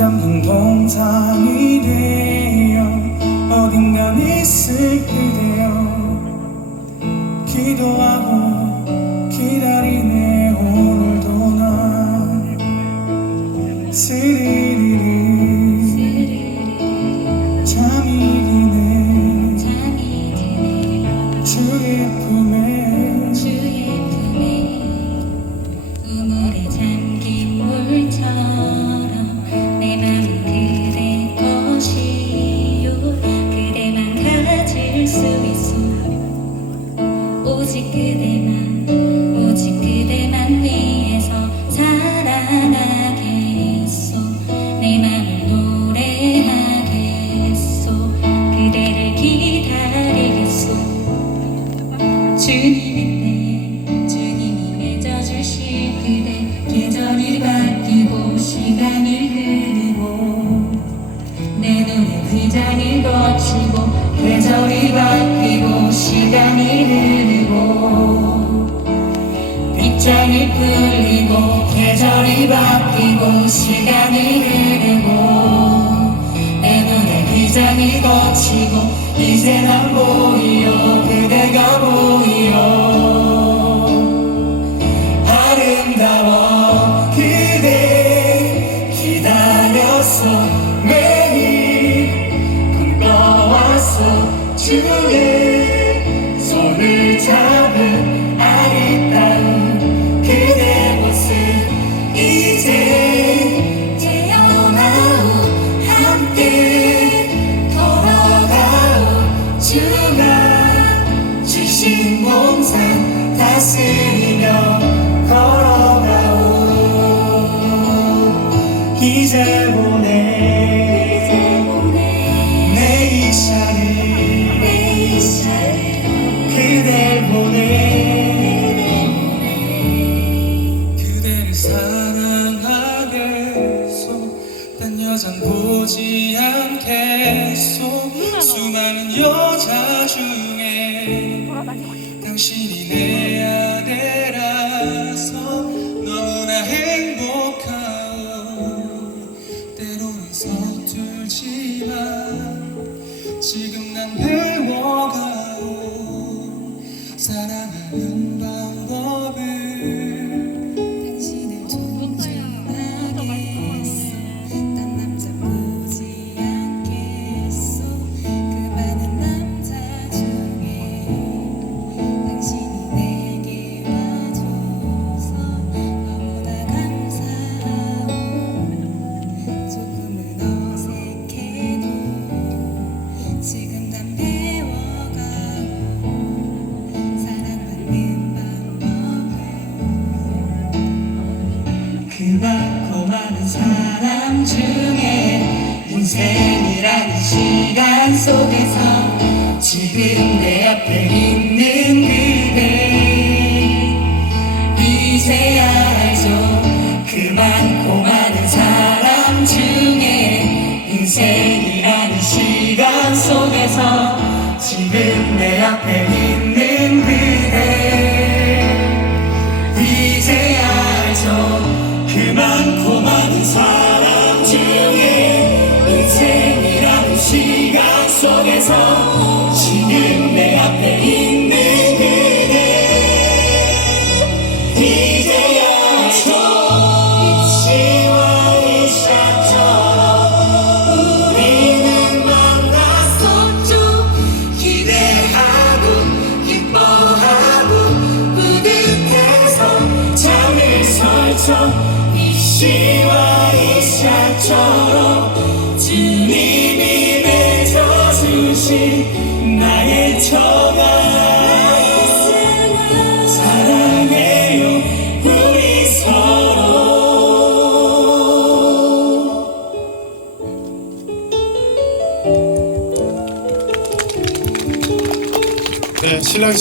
잠긴 동상이 되어 어딘가 있을 그대여 기도하고 기다리네 오늘도 날. 스리리리 잠이 드네. 주의 품에 주님의 때 주님이 맺어주실 그대 계절이 바뀌고 시간이 흐르고 내 눈에 휘장이 거치고 계절이 바뀌고 시간이 흐르고 빗장이 풀리고 계절이 바뀌고 시간이 흐르고 내 눈에 빗장이 거치고 이젠 안 보이요 그대가 보이요. 아름다워 그대 기다렸어. 매일 꿈꿔왔어. 주의 이제 보내 내 이샤를 그댈 보내. 그대를 사랑하겠소 딴 여잔 보지 않겠소 수많은 여자 중에 당신이 내 아내 지금 난 배워가오 사랑하는 그 많고 많은 사람 중에 인생이라는 시간 속에서 지금 내 앞에 있는 그대. 이제야 알죠. 그 많고 많은 사람 중에 인생이라는 시간 속에서 지금 내 앞에 주님이 맺어주신 나의 첫